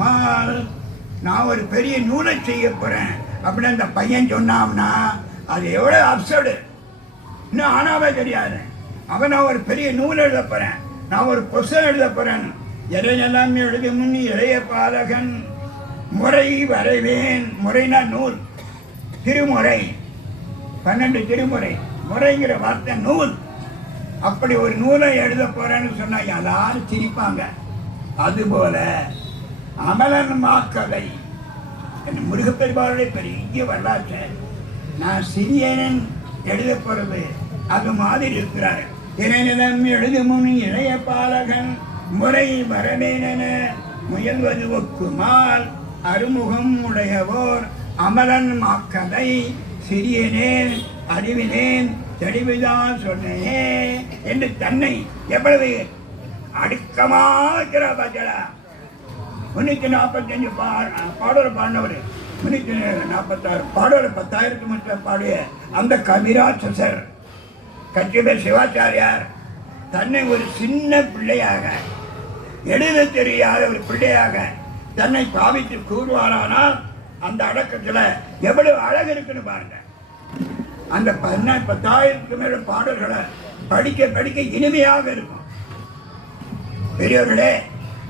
ஒக்குமால், நான் ஒரு பெரிய நூலை செய்ய போறேன் அப்படின்னு அந்த பையன் சொன்னான்னா அது எவ்வளவு அப்சர்டு. இன்னும் ஆனாவே தெரியாது. அவன் நான் ஒரு பெரிய நூல் எழுத போறேன், நான் ஒரு புஸ்தகம் எழுத போறேன். எதையெல்லாம் எழுதி முன் இளைய பாலகன் முறை வரைவேன். முறைனா நூல், திருமுறை 12 திருமுறை, முறைங்கிற வார்த்தை நூல். அப்படி ஒரு நூலை எழுத போறேன்னு சொன்னா எல்லாரும் சிரிப்பாங்க. அதுபோல அமலன் மாக்கதை முருகப்பெருமாளுடைய பெரிய வரலாற்றை நான் சிறியனன் எழுத போறது அது மாதிரி இருக்கிறார். இறைநிலம் எழுதுமுன் இளைய பாலகன் முறை வரவேனென முயல்வது ஒக்குமால், அருமுகம் உடையவோர் அமலன் மாக்கதை சிறியனேன் அறிவினேன் தெளிவுதான் சொன்னே என்று தன்னை எவ்வளவு அடுக்கமா வைக்கிறார் பாத்தீங்களா. 345 பாடல் பாடினவர், 346 பாடல் 10,000 மட்டும் பாடிய அந்த கவிராட்சசர் கச்சிப சிவாச்சாரியார் தன்னை ஒரு சின்ன பிள்ளையாக, எழுத தெரியாத ஒரு பிள்ளையாக தன்னை பாவித்து கூறுவாரானால் அந்த அடக்கத்தில் எவ்வளவு அழகு இருக்குன்னு பாருங்க. அந்த 10,000 மேல பாடல்களை படிக்க படிக்க இனிமையாக இருக்கும். பெரியவர்களே,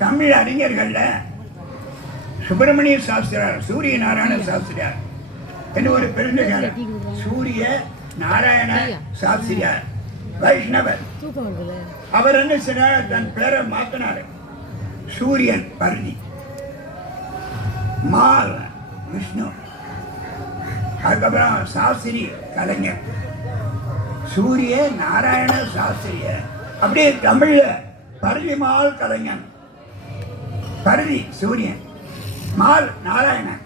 தமிழ் அறிஞர்கள்ல சுப்பிரமணிய சாஸ்திரியார், சூரிய நாராயண சாஸ்திரியார் என்று ஒரு பெருந்தகையார், சூரிய நாராயண சாஸ்திரியார் வைஷ்ணவர். அவர் என்ன செய்றார், தன் பேரை மாத்தினார். சூரியன் பருதி, மால் விஷ்ணு, அதுக்கப்புறம் சாஸ்திரி கலைஞர், சூரிய நாராயண சாஸ்திரியர். அப்படியே தமிழ்ல பருதி மால் கலைஞன், பருதி சூரியன், மால் நாராயணன்,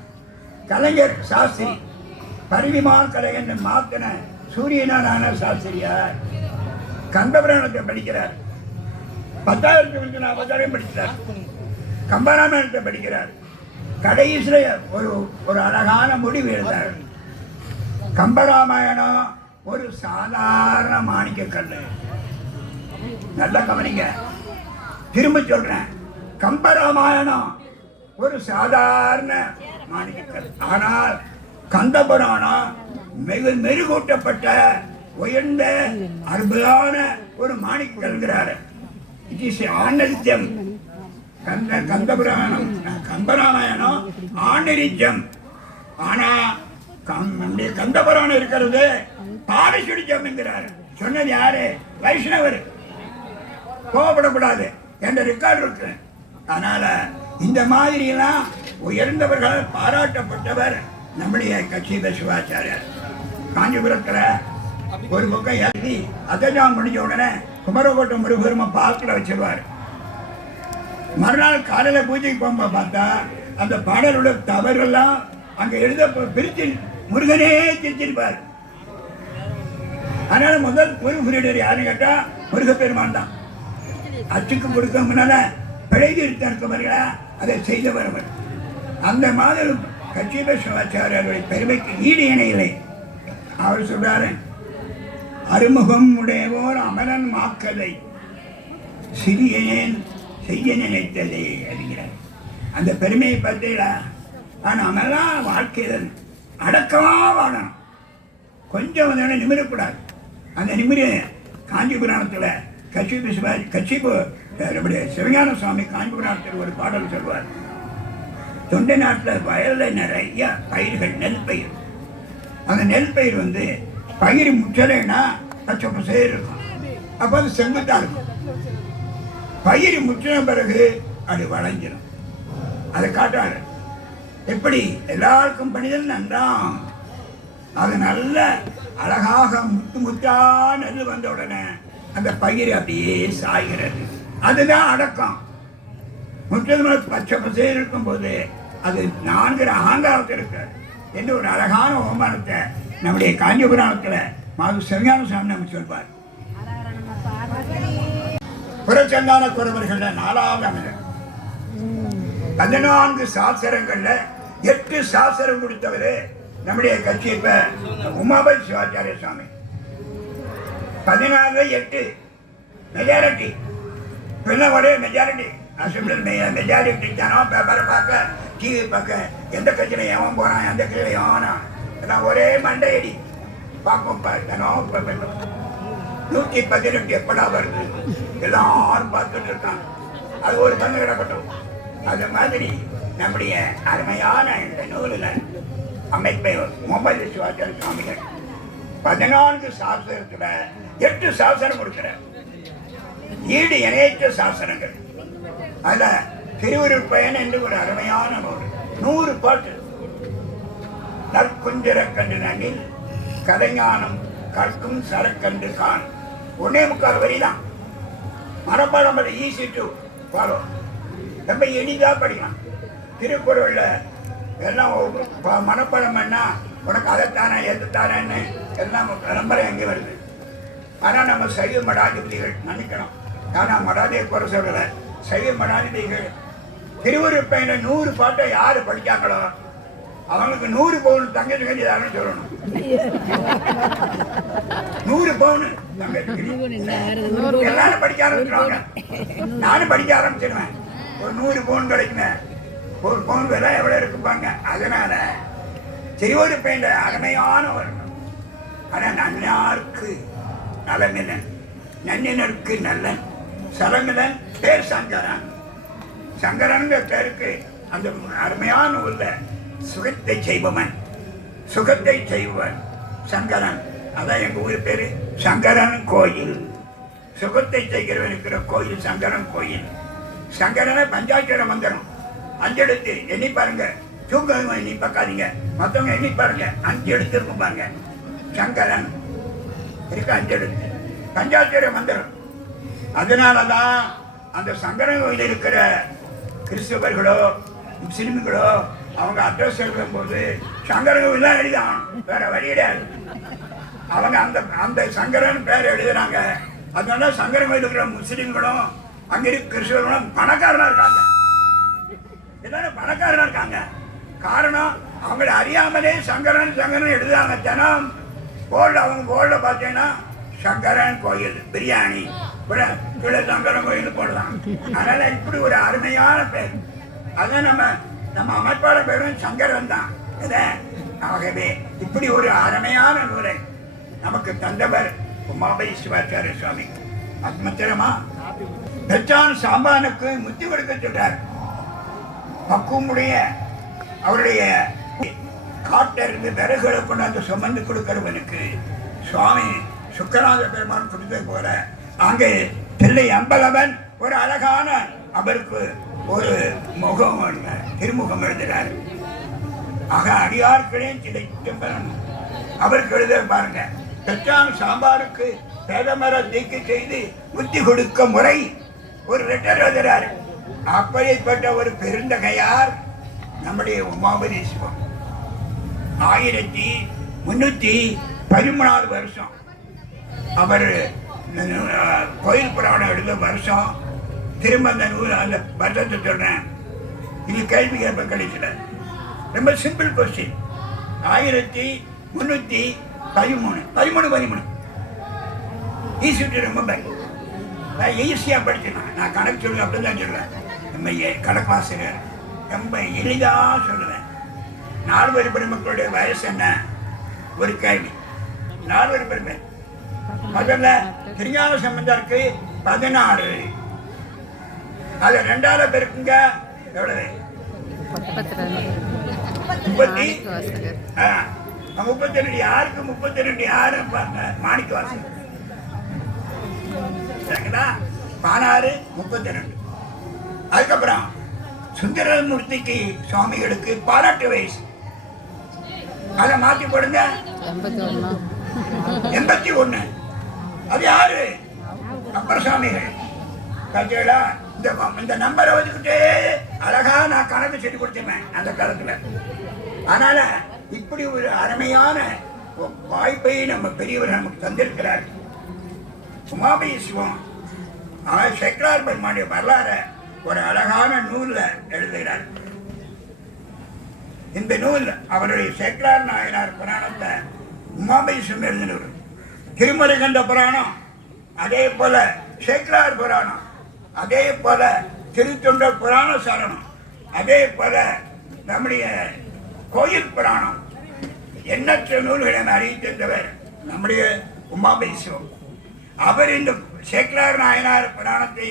கலைஞர் சாஸ்திரி, பருதிமால் கலைஞன் மாத்தின சூரிய நாராயண சாஸ்திரியார் கந்தபுராணத்தை படிக்கிறார். 10,040 படிக்கிறார். கம்பராமாயணத்தை படிக்கிறார். கடைசியில ஒரு அழகான முடிவு எழுதார். கம்பராமாயணம் ஒரு சாதாரண மாணிக்க கல்லு. நல்லா கவனிங்க, திரும்ப சொல்றேன், கம்பராமாயணம் ஒரு சாதாரண மாணிக்கக்கல். ஆனால் கந்தபுராணம் மெருகூட்டப்பட்ட உயர்ந்த அற்புதமான ஒரு மாணிக்கல்கிறார். இட் இஸ் ஆனரிஜம். கந்தபுராணம் கம்பராமாயணம் ஆனரிஜம். ஆனா கந்தபுராணம் இருக்கிறது பாரிசுடிஜம் என்கிறார். சொன்னது யாரு? வைஷ்ணவர். கோபப்படக்கூடாது என்ற ரெக்கார்டு இருக்கு. அதனால இந்த மாதிரி எல்லாம் உயர்ந்தவர்கள் பாராட்டப்பட்டவர் நம்முடைய கச்சிப சிவாச்சாரியார். காஞ்சிபுரத்துல ஒரு பக்கம் எழுதி அதான் முடிஞ்ச உடனே குமரகோட்டை முருகரும பாக்கில் வச்சிருவார். மறுநாள் காலையில பூஜைக்கு போகும்போது பார்த்தா அந்த பாடலோட தவறுலாம் அங்க எழுத பிரிச்சு முருகனே திரிச்சிருப்பார். அதனால முதல் பொறுப்புரையர் யாருன்னு கேட்டா முருகப்பெருமான் தான். அச்சுக்கு கொடுக்க முன்னால பிழை திருத்தவர்களா அதை செய்தவர் அவர். அந்த மாதிரி கச்சிப சிவாச்சாரியர்களுடைய பெருமைக்கு ஈடு இணையில்லை. அவர் சொல்றாரு, அருமுகம் உடையவோர் அமரன் மாக்கதை சிறியேன் செய்ய நினைத்ததே அப்படிங்கிறார். அந்த பெருமையை பார்த்தீங்களா? ஆனால் நம்மெல்லாம் வாழ்க்கையில் அடக்கமா வாழணும். கொஞ்சம் வந்து நிமிரக்கூடாது. அந்த நிமிர காஞ்சிபுராணத்தில் கச்சிபு சிவஞான சுவாமி காஞ்சிபுராணத்தில் ஒரு பாடல் சொல்வார். தொண்டை நாட்டில் வயலில் நிறைய பயிர்கள், நெல் பயிர். அந்த நெல் பயிர் வந்து பயிர் முற்றலைன்னா பச்சை பசேர் இருக்கும். அப்போ அது செங்குத்தா இருக்கும். பயிர் முற்றின பிறகு அது வளைஞ்சிடும். அதை காட்டுறாரு. எப்படி எல்லாருக்கும் பணிதல் நன்றாம். அது நல்ல அழகாக முத்து முத்தா நெல் வந்த உடனே அந்த பயிர் அப்படியே சாய்கிறது. அதுதான் அடக்கம். முற்றது பச்சை பசேர் இருக்கும் போது அது 4 அகங்காரத்தில் இருக்கு என்று ஒரு அழகான ஓமானத்தை நம்முடைய காஞ்சிபுராணத்தில் மாது சிவஞான சுவாமி நம்ம சொல்வார். புறச்சந்தான குறவர்கள 4வது அமரர். 14 சாஸ்திரங்கள்ல 8 சாஸ்திரம் கொடுத்தவரு நம்முடைய கச்சிப உமாபதி சிவாச்சாரிய சுவாமி. 14 8 மெஜாரிட்டி, ஒரே மெஜாரிட்டி. அசம்பிளி மெஜாரிட்டி ஜனம் பேப்பரை பார்க்க, டிவி பார்க்க, எந்த கட்சியில் எவன் போகிறான், எந்த கட்சியில் எவனா, எல்லாம் ஒரே மண்டையடி பார்ப்போம். தினம் 118 எப்படா வருது எல்லாரும் பார்த்துட்டு இருக்காங்க. அது ஒரு பங்கு கிடக்கட்டும். அது மாதிரி நம்முடைய அருமையான இந்த நூலில் அமைப்பை முகமது சிவாச்சாரிய சுவாமிகள் 14 சாசனத்துல 8 சாசனம் கொடுக்கிறார். ஈடு இணையற்ற சாசனங்கள். அதுல திருவருட்பயன் என்று ஒரு அருமையான நூல், 100 பாட்டு. நற்குஞ்சிற கண்டு நன்னில் கதைஞானம் கற்கும் சரக்கன்று கான். 1.25 வரிதான் மனப்பாடம். ஈஸி டு ஃபாலோ, ரொம்ப எளிதாக படிக்கலாம். திருக்குறள்ல எல்லாம் மனப்பாடம் பண்ணா உனக்கு அதைத்தானே எதுத்தானேன்னு எல்லாம் விளம்பரம் எங்கே வருது. ஆனால் நம்ம சைவ மடாதிபதிகள் நினைக்கணும். ஆனால் மடாதியை குறை சொல்லலை. சைவ மடாதிபதிகள் திருவருட்பயனை 100 பாட்டை யார் படித்தாங்களோ அவங்களுக்கு 100 பவுன் தங்கச்சி கஞ்சிதான்னு சொல்லணும். 100 பவுன் எல்லாரும் படிக்க ஆரம்பிச்சிருவாங்க. நானும் படிக்க ஆரம்பிச்சிருவேன். ஒரு 100 பவுன் கிடைக்குமே. 1 பவுன் விலை எவ்வளோ இருக்குப்பாங்க. அதனால திருவருட்பயன் அருமையான வரணும். ஆனால் நன்னாருக்கு நலமிலன், நன்னினருக்கு நல்லன், சலமிலன் பேர் சங்கரன். சங்கரன் பேருக்கு அந்த அருமையான உள்ள சுகத்தை செய்பவன், சுகத்தை செய்பவன் சங்கரன். அதான் எங்க ஊர் பேரு சங்கரன் கோயில். சுகத்தை செய்கிறவன் இருக்கிற கோயில் சங்கரன் கோயில். சங்கரனை பஞ்சாட்சர மந்திரம் 5 எழுத்து எண்ணி பாருங்க. தூங்க எண்ணி பார்க்காதீங்க, மற்றவங்க எண்ணி பாருங்க. 5 எழுத்து இருக்கும் பாருங்க. சங்கரன் இருக்கு 5 எழுத்து பஞ்சாட்சர மந்திரம். அதனாலதான் அந்த சங்கரன் கோயில் இருக்கிற கிறிஸ்தவர்களோ முஸ்லிம்களோ அவங்க அட்ரஸ் எழுதும் போது சங்கரன் கோயில் தான் எழுதான், வேற வழி கிடையாது. அவங்க அந்த அந்த சங்கரன் பேர் எழுதுறாங்க. அதனால சங்கரன் கோயில் இருக்கிற முஸ்லிம்களும் அங்க இருக்க கிறிஸ்தவர்களும் பணக்காரனா இருக்காங்க. எல்லாரும் பணக்காரனா இருக்காங்க. காரணம் அவங்களை அறியாமலே சங்கரன் சங்கரன் எழுதுறாங்க. தினம் போர்டு, அவங்க போர்டுல பார்த்தீங்கன்னா சங்கரன் கோயில் பிரியாணி கீழே சங்கரன் கோயில் போடலாம். அதனால இப்படி ஒரு அருமையான பேர். அதான் நம்ம அமைப்பாளர் பேரும் சங்கரன் தான். ஆகவே இப்படி ஒரு அருமையான நூலை நமக்கு தந்தவர் உமாபதி சிவாச்சாரிய சுவாமி. ஆத்மத்திரமா பெற்றான் சாம்பானுக்கு முத்தி கொடுக்க சொல்றார். பக்குவமுடைய அவருடைய காட்டிலிருந்து விறகுகளை கொண்டாந்து சுமந்து கொடுக்கிறவனுக்கு சுவாமி சுக்கராஜ பெருமான் கொடுத்தது போல அங்கே பிள்ளை அம்பலவன் ஒரு அழகான அவருக்கு ஒரு முகம் திருமுகம் எழுதுகிறார். ஆக அடியார்களையும் சிலை அவருக்கு எழுத பாருங்க. பெற்றான் சாம்பாருக்கு பேதமர தீக்கு செய்து புத்தி கொடுக்க முறை ஒரு லெட்டர் எழுதுகிறார். அப்படிப்பட்ட ஒரு பெருந்தகையார் நம்முடைய உமாபதி சிவம். 1313 வருஷம் அவர் கோயில் புராணம் எழுத வருஷம். திரும்ப அந்த நூல் அந்த வருஷத்தை சொல்றேன். இது கேள்வி கேட்ப கடைசியில் ரொம்ப சிம்பிள் கொஸ்டின். 1313 ஈஸி ரொம்ப நான் ஈஸியாக படிச்சுனா நான் கணக்கு சொல்லுவேன். அப்படி தான் சொல்லுவேன். நம்ம கணக்கு ஆசிரியர் ரொம்ப எளிதாக சொல்லுவேன். 4 பெருமக்களுடைய வயசு என்ன ஒரு கேள்வி. 4 பெருமை முதல்ல திருஞான சம்பந்தருக்கு 16. அது 2ஆவது பேருக்குங்க எவ்வளவு 32. யாருக்கு 32? யாரு மாணிக்க வாசகர். 16 32. அதுக்கப்புறம் சுந்தரமூர்த்திக்கு சுவாமிகளுக்கு பாராட்டு வயசு. அதை மாற்றி போடுங்க 81. அது யாரு? அப்பர் சுவாமிகள். கட்சிகளா இந்த நம்பரை வச்சுக்கிட்டே அழகா நான் கணக்கு சொல்லி கொடுத்தேன் அந்த காலத்துல. அதனால இப்படி ஒரு அருமையான வாய்ப்பை நம்ம பெரியவர் நமக்கு தந்திருக்கிறார். உமாபதி சிவம் சேக்கலார் பெருமானுடைய வரலாறு ஒரு அழகான நூல்ல எழுதுகிறார். இந்த நூல் அவருடைய சேக்கலார் நாயனார் புராணத்தை உமாபதி சிவம் எழுதினவர். திருமலை கண்ட புராணம், அதே போல சேக்கலார் புராணம், அதே போல திருத்தொண்டர் புராண சரணம், அதே போல நம்முடைய கோயில் புராணம், எண்ணற்ற நூல்களை அறிவித்தவர் நம்முடைய உமாபேசுவம். அவர் இந்த சேக்கலார் நாயனார் புராணத்தை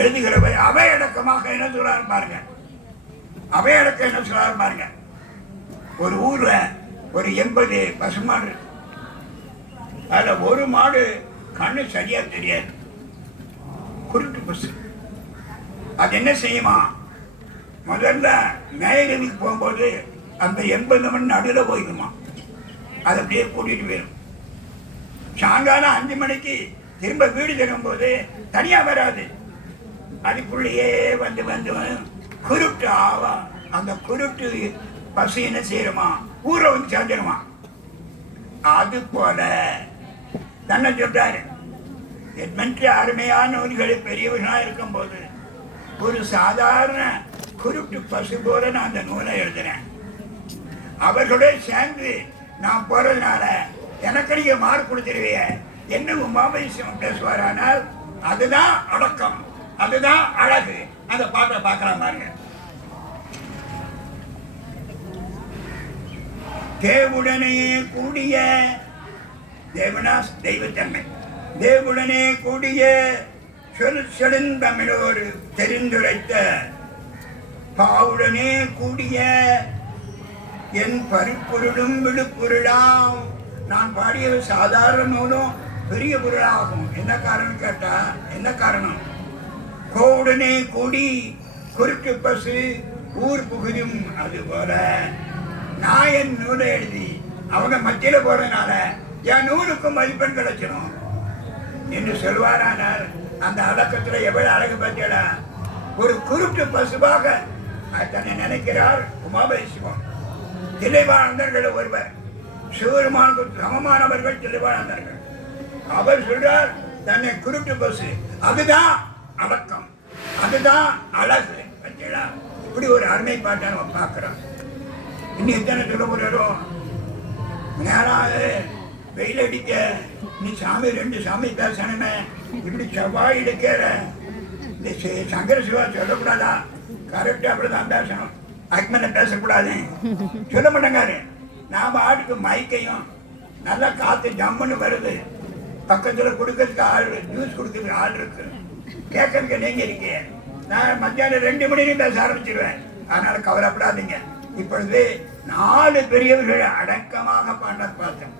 எழுதுகிறவர் அவையடக்கமாக என்ன சொல்றாரு பாருங்க. அவையடக்கம் என்ன சொல்றாரு பாருங்க. ஒரு ஊர்ல ஒரு 80 பசுமாடு, அதுல ஒரு மாடு கண்ணு சரியா தெரியாது, குருட்டு பசு. அது என்ன செய்யுமா, முதல்ல மேயகதிக்கு போகும்போது அந்த 80 மணி நடுவில் போயிடுமா, அதை அப்படியே கூட்டிட்டு போயிடும். சாயங்காலம் 5 மணிக்கு திரும்ப வீடு திரும்பும்போது தனியா வராது, அதுக்குள்ளேயே வந்து வந்து குருட்டு ஆவா. அந்த குருட்டு பசு என்ன செய்யணுமா, ஊரை வந்து சேர்ந்துருமா. அது போல தன்னை சொல்றாரு, எட்மன்ற அருமையான நூல்களை பெரியவர்களா இருக்கும் போது ஒரு சாதாரண குருட்டு பசு போல நான் அந்த நூலை எழுதுறேன். அவர்களோட சேர்ந்து நான் போறதுனால எனக்கு நீங்க மார்க் கொடுத்துருவிய என்ன உமாபேசம் பேசுவாரானால் அதுதான் அடக்கம், அதுதான் அழகு. அந்த பாட்டை பார்க்கலாம் பாருங்க. தேவுடனே கூடிய தேவனாஸ் தெய்வத்தன்மை, தேவுடனே கூடிய சொல் செழுந்தமிழோடு தெரிந்துரைத்த பாவுடனே கூடிய என் பருப்பொருளும் விழுப்பொருளாம். நான் பாடிய சாதாரண நூலும் பெரிய பொருளாகும். என்ன காரணம் கேட்டா, என்ன காரணம், கோவுடனே கூடி குறுக்கு பசு ஊர் புகுதும். அது போல நான் என் நூலை எழுதி அவங்க மத்தியில போறதுனால என் நூலுக்கு மதிப்பெண் கிடைச்சிடும் என்று சொல்வாரானால் அந்த அடக்கத்துல எவ்வளவு அழகு பார்த்தா, ஒரு குருட்டு பசுவாக தன்னை நினைக்கிறார் உமாபேசுவம். திலைவானந்தர்கள் ஒருவர், சிவருமானுக்கு சமமானவர்கள் திலைவானந்தர்கள். அவர் சொல்றார் தன்னை குருட்டு பசு, அதுதான் அடக்கம், அதுதான் அழகு. இப்படி ஒரு அருமை பாட்டை நம்ம பார்க்கிறோம். இன்னும் எத்தனை சொல்ல போறோம், நேராக வெயில் அடிக்க நீ சாமி 2 சாமி பேசணுமே, இப்படி செவ்வாய் எடுக்கிற இந்த சங்கர சிவா சொல்லக்கூடாதா, கரெக்டா அப்படிதான் பேசணும், அக்மனை பேசக்கூடாது சொல்ல மாட்டேங்காரு. நாம ஆட்டுக்கு மைக்கையும் நல்லா காத்து ஜம்முன்னு வருது, பக்கத்துல கொடுக்கறதுக்கு ஆள், ஜூஸ் கொடுக்கறதுக்கு ஆள் இருக்கு, கேட்கறதுக்கு நீங்க இருக்கீங்க. நான் மத்தியானம் 2 மணிலையும் பேச ஆரம்பிச்சிருவேன். அதனால கவலைப்படாதீங்க. இப்பொழுது 4 பெரியவர்கள் அடக்கமாக பாட பார்த்தோம்.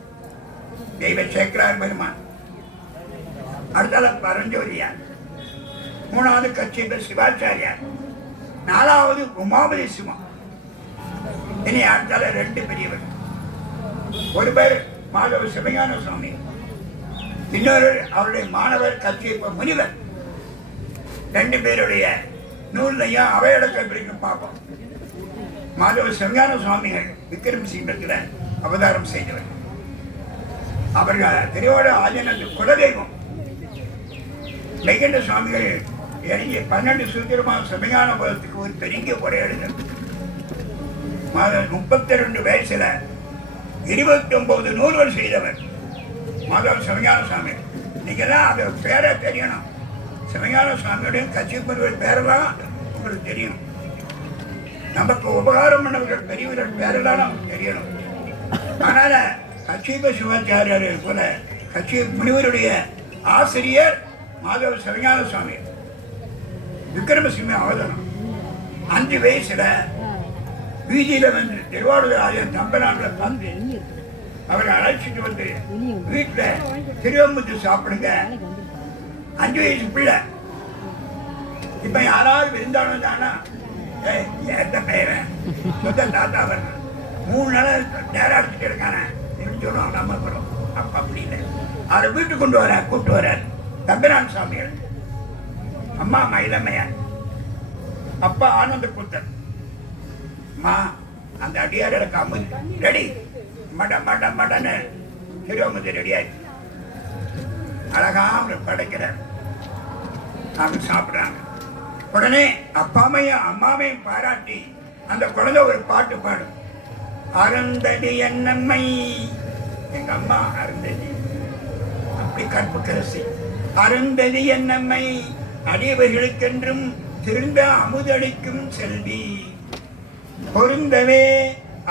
தெய்வ சேக்கலார் பெருமான், அடுத்தால பரஞ்சோதியார், 3வது கச்சிப சிவாச்சாரியார், 4வது உமாபதேசுமா. இனி அடுத்தால 2 பெரியவர். ஒரு பேர் மாதவ சிவஞான சுவாமி, இன்னொரு அவருடைய மாணவர் கச்சிப முனிவர். 2 பேருடைய நூல்லையும் அவையடக்கம் பிரிக்கும் பார்ப்போம். மாதவ சிவஞான சுவாமிகள் விக்ரம் சிங்கத்தில் அவதாரம் செய்தவர். அவர்கள் திருவோட ஆஜனது குலதெய்வம். வைகண்ட சுவாமிகள் எழுதிய 12 சூத்திரமாக சிவஞான பதத்துக்கு ஒரு பெரிய உரை எழுதல். 32 வயசுல 29 நூல்கள் செய்தவர் மாதவ சிவஞான சுவாமி. நீங்க தான் அது பேரை தெரியணும். சிவஞான சுவாமியுடைய கட்சிப்பருவர் பேரெல்லாம் உங்களுக்கு தெரியும். நமக்கு உபகாரம் பண்ணவர்கள் பெரியவர்கள் பேரெல்லாம் நமக்கு தெரியணும். அதனால கச்சிப சிவாச்சாரியர் போல கட்சி முனிவருடைய ஆசிரியர் மாதவ சிவஞான சுவாமி. விக்ரமசிம்ம அவதாரம் 5 வயசுல வீதியில வந்து திருவாரூர் ஆலயம் தம்பநாட்டில் வந்து அவரை அழைச்சிட்டு வந்து வீட்டுல திருவம்புத்து சாப்பிடுங்க. 5 வயசு பிள்ளை. இப்ப யாராவது விருந்தாலும் தானா எந்த பெயரன் சொந்த தாத்தா வரணும் 3 நாள் நேரம் அடிச்சுட்டு இருக்கானே சொல்லுவாங்க. நம்ம போறோம் அப்ப அப்படி இல்லை. அவரை வீட்டுக்கு கொண்டு வர கூப்பிட்டு வர தம்பிரான் சாமிகள், அம்மா மயிலம்மையார், அப்பா ஆனந்த கூத்தர். அம்மா அந்த அடியாருக்கு அமுது ரெடி, மட மட மடன்னு திருவமுது ரெடி ஆயிடுச்சு. அழகா அவர் படைக்கிறார். அவங்க சாப்பிடுறாங்க. உடனே அப்பாமையும் அம்மாவையும் பாராட்டி அந்த குழந்தை ஒரு பாட்டு பாடும். அருந்ததி என்னம்மை, எங்க அம்மா அருந்ததி, அப்படி கற்பு கரசி. அருந்ததி என்னம்மை அடியவர்களுக்கென்றும் திருந்த அமுதளிக்கும் செல்வி பொருந்தவே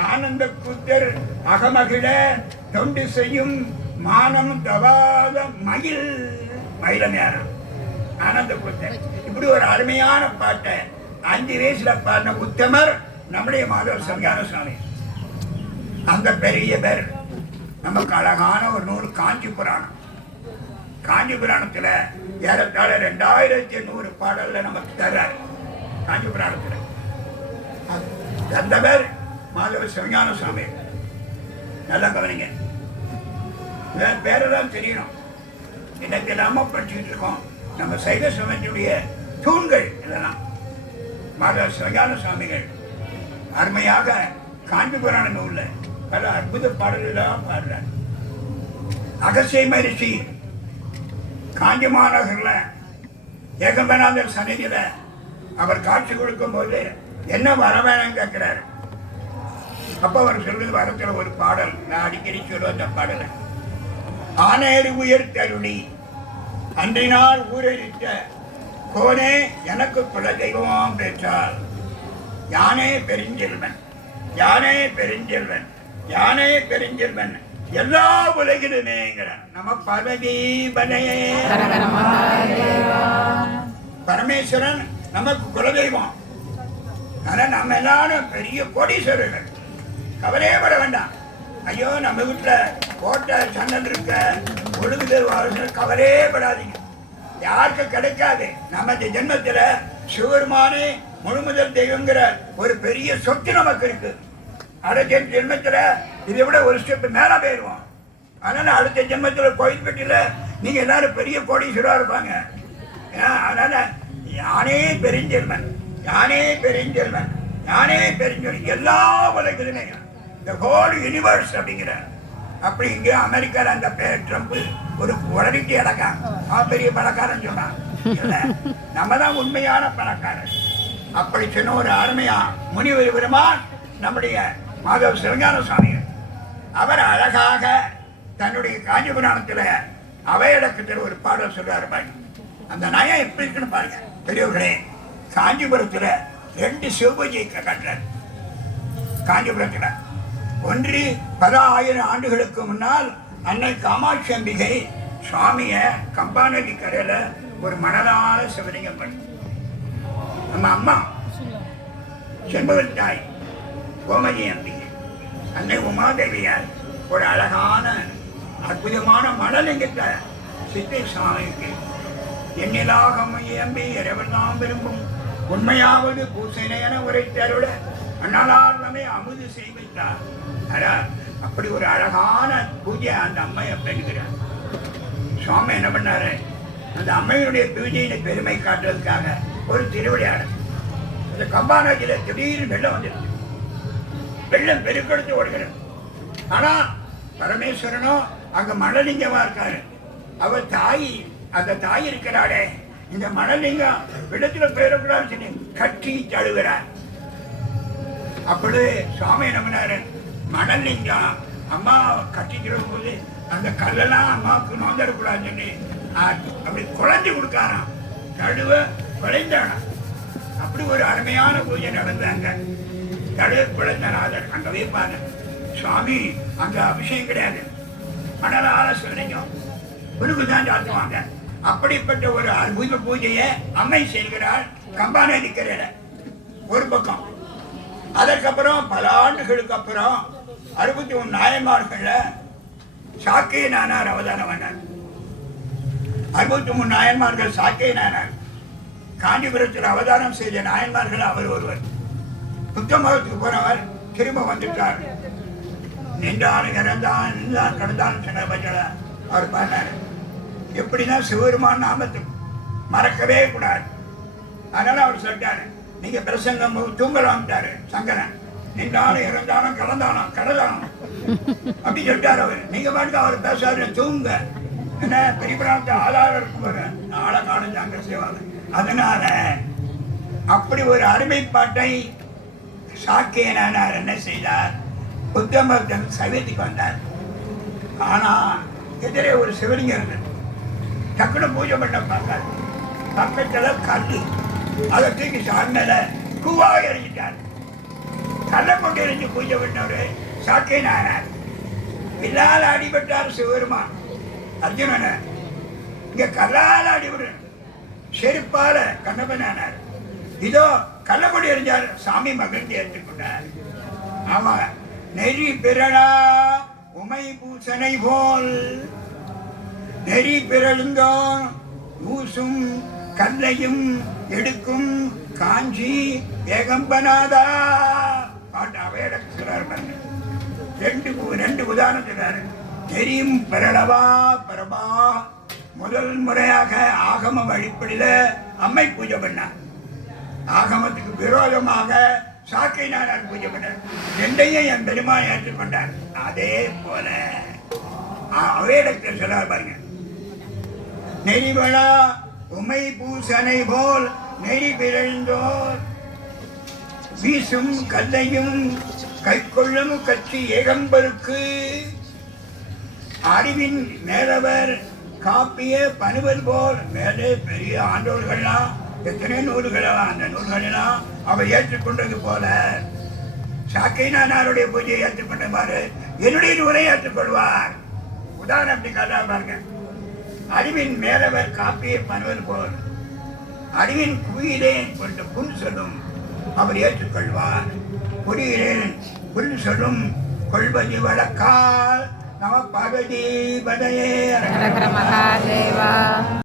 ஆனந்த கூத்தர் அகமகிழ தொண்டு செய்யும் மானம் தவாத மயிலமையாரம் ஆனந்த கூத்தர். இப்படி ஒரு அருமையான பாட்டை 5 வயசுல பாடின உத்தமர் நம்முடைய மாதவ சஞ்ஞான சுவாமி. அந்த பெரிய பேர் நமக்கு அழகான ஒரு நூல் காஞ்சி புராணம். காஞ்சி புராணத்துல ஏறத்தாழ 2800 பாடல்ல நமக்கு தர்றார். காஞ்சி புராணத்துல அந்த பேர் மாதவ சிவஞான சுவாமி. நல்லா கவனிங்க, பேரெல்லாம் தெரியணும். இன்னைக்கு இல்லாம படிச்சுட்டு இருக்கோம். நம்ம சைவ சமயத்துடைய தூண்கள் இதெல்லாம் மாதவ சிவஞான சுவாமிகள் அருமையாக காஞ்சி புராண நூல்ல பல அற்புத பாடல்களாக பாடுறார். அகசிய மரிசி காஞ்சி மாநகர்ல ஏகம்பநாதர் சன்னிதியில அவர் காட்சி கொடுக்கும் போது என்ன வர வேணும்னு கேட்கிறாரு. அப்ப அவர் சொல்றது வரத்துல ஒரு பாடல், நான் அடிக்கடி சொல்லுவேன் அந்த பாடலை. ஆனேறு உயர் தருணி அன்றினால் ஊரழித்த கோனே எனக்கு குல தெய்வமாம் பெற்றால் யானே பெருஞ்செல்வன் யானே பெருஞ்செல்வன் யானே பெருஞ்செல்வன் எல்லா உலகிலுமேங்கிற நம்ம பரதீபனையே. பரமேஸ்வரன் நமக்கு குலதெய்வம். ஆனா நம்ம எல்லாரும் பெரிய கோடீஸ்வரர்கள். கவலையே பட வேண்டாம். ஐயோ நம்ம வீட்டுல கோட்டை சன்னல் இருக்க ஒழுங்குது கவலையே படாதீங்க. யாருக்கு கிடைக்காது. நம்ம இந்த ஜென்மத்துல சிவருமானே முழுமுதல் தெய்வங்கிற ஒரு பெரிய சொத்து நமக்கு இருக்கு. அடுத்த ஜென்மத்துல இதை விட ஒரு ஸ்டெப் மேல போயிடுவோம். அதனால அடுத்த ஜென்மத்துல கோயில்பட்டியில நீங்க எல்லாரும் பெரிய கோடீஸ்வரா இருப்பாங்க. அதனால யானே பெருஞ்செல்வன் யானே பெருஞ்செல்வன் யானே பெருஞ்செல்வன் எல்லா உலகிலுமே இந்த ஹோல் யூனிவர்ஸ் அப்படிங்கிற. அப்படி இங்க அமெரிக்கால அந்த பேர் ட்ரம்ப் ஒரு உடனே அடக்கான். பெரிய பணக்காரன் சொன்னான். இல்ல, நம்ம தான் உண்மையான பணக்காரன். அப்படி சொன்ன ஒரு அருமையா முனிவர் பெருமான் நம்முடைய மாதவ சிவஞான சுவாமி. அவர் அழகாக தன்னுடைய காஞ்சி புராணத்துல அவையடக்கத்தில் ஒரு பாடல் சொல்றாரு. அந்த நயம் எப்படி இருக்குன்னு பாருங்க பெரியவர்களே. காஞ்சிபுரத்துல 2 சிவபூஜை கட்டுறார். காஞ்சிபுரத்துல ஒன்று 10,000 ஆண்டுகளுக்கு முன்னால் அன்னை காமாட்சி அம்பிகை சுவாமிய கம்பாநதி கரையில ஒரு மணலான சிவலிங்கம் பண்ணி, நம்ம அம்மா செம்பவன் தாய் கோமதி அம்பிகை அன்னை உமாதேவியார் ஒரு அழகான அற்புதமான மணலிங்கத்தை சித்தை சுவாமிக்கு எண்ணிலாகம் எம்பி இறைவர்தான் விரும்பும் உண்மையாவது பூசையான உரைத்தருள அண்ணலார்மே அமுது செய்வித்தார். அப்படி ஒரு அழகான பூஜை அந்த அம்மையை பெறுகிறார். சுவாமி என்ன பண்ணாரு, அந்த அம்மையுடைய பூஜையில பெருமை காட்டுறதுக்காக ஒரு திருவிளையாடல். இந்த கம்பாநதியில திடீர்னு வெள்ளம் வந்துருக்கு. வெள்ளம் பெருக்கெடுத்து ஓடுகிறது. ஆனா பரமேஸ்வரனும் அங்க மணலிங்கமா இருக்காரு. அவர் தாய், அந்த தாய் இருக்கிறாளே, இந்த மணலிங்கம் வெள்ளத்துல போயிடக்கூடாதுன்னு சொல்லி கட்டி தழுகிறார். அப்படி சுவாமி நம்பினாரு, மணலிங்கம் அம்மா கட்டிக்கிடும் போது அந்த கல்லெல்லாம் அம்மாவுக்கு நோந்தரக்கூடாதுன்னு சொல்லி அப்படி குழந்தை கொடுக்காராம். தழுவ குழைந்தானா. அப்படி ஒரு அருமையான பூஜை நடந்தாங்க. தழுவ குழந்தநாதர் அங்க வைப்பாங்க. சுவாமி அங்க அபிஷேகம் கிடையாது, மணலால சிவலிங்கம் குருகுதான் சாத்துவாங்க. அப்படிப்பட்ட ஒரு அற்புத பூஜையை அம்மை செய்கிறாள் கம்பாநதி கரையில ஒரு பக்கம். அதற்கப்புறம் பல ஆண்டுகளுக்கு அப்புறம் 61 நாயன்மார்கள்ல சாக்கிய நாயனார் அவதாரம் பண்ணார். 63 நாயன்மார்கள் சாக்கிய நாயனார். காஞ்சிபுரத்தில் அவதாரம் செய்த நாயன்மார்கள் அவர் ஒருவர். புத்த மதத்துக்கு போனவர் திரும்ப வந்துட்டார். நின்றாலும் இறந்தான் நின்றான் கடந்தான் சொன்ன பட்சல அவர் பண்ணார். எப்படின்னா சிவபெருமான் நாமத்தை மறக்கவே கூடாது. அதனால அவர் சொல்லிட்டாரு, நீங்க பிரசங்கம் தூங்கலாம்ட்டாரு சங்கரன். நின்றாலும் இறந்தாலும் கடந்தாலும் கடந்தாலும் அப்படி சொல்லிட்டாரு அவர். நீங்க பாட்டுக்கு அவர் பேசாரு தூங்க. என்ன பெரிய பிராணத்தை ஆதாரம் இருக்கும் ஆளை காணும் அங்க செய்வாங்க. அதனால அப்படி ஒரு அருமைப்பாட்டை சாக்கிய நாயனார் என்ன செய்தார், புத்த மதத்தின் சைவத்துக்கு வந்தார். ஆனா எதிரே ஒரு சிவலிங்கம் இருந்தது. டக்குனு பூஜை பண்ண பார்க்காரு. பக்கத்துல கல்லு அதை தூக்கி சாமியில கூவாக எறிஞ்சிட்டார். கல்லை கொண்டு எறிஞ்சு பூஜை பண்ணவர் சாக்கை நாயனார். வில்லால் அடிபட்டார் சிவருமான் அர்ஜுனன. இங்க கல்லால் அடிபடு செருப்பால கண்ணப்பனானார். இதோ கல்லை கொண்டு எறிஞ்சார், சாமி மகிழ்ந்து ஏற்றுக்கொண்டார். ஆமா, நெறி பிறழா உமை பூசனை போல் நெறி பிறழுந்தோ ஊசும் கல்லையும் எடுக்கும் காஞ்சி ஏகம்பனாதா பாட்டு அவையடக்கிறார். ரெண்டு உதாரணம் சொல்றாரு. நெறியும் பிறளவா பரபா. முதல் முறையாக ஆகம வழிப்படியில அம்மை பூஜை பண்ணார். ஆகமத்துக்கு விரோதமாக சாக்கை நாடார் பூஜை பண்ணார். ரெண்டையும் என் பெருமான் ஏற்றுக்கொண்டார். அதே போல அவையடக்கிறார் சொல்றார் பாருங்க. நெறிவளா உமை பூசனை போல் நெறி பிறந்தோர் வீசும் கல்லையும் கைக்கொள்ளும் கட்சி ஏகம்பருக்கு அறிவின் மேலவர் காப்பிய பணுவல் போல். மேலே பெரிய ஆண்டோர்கள்லாம் எத்தனை நூல்களெல்லாம், அந்த நூல்களெல்லாம் அவர் ஏற்றுக்கொண்டது போல சாக்கை நானாருடைய பூஜையை ஏற்றுக்கொண்டவாறு என்னுடைய நூலை ஏற்றுக்கொள்வார். உதாரணம் அப்படி கதா பாருங்க. அறிவின் மேலவர் காப்பிய பணுவல் போல் அறிவின் குயிலேன் கொண்டு புன் சொல்லும் அவர் ஏற்றுக்கொள்வார். புரிகிறேன் புல் சொல்லும் கொள்வது வழக்கால் நம பகதி பதையே. மகாதேவா.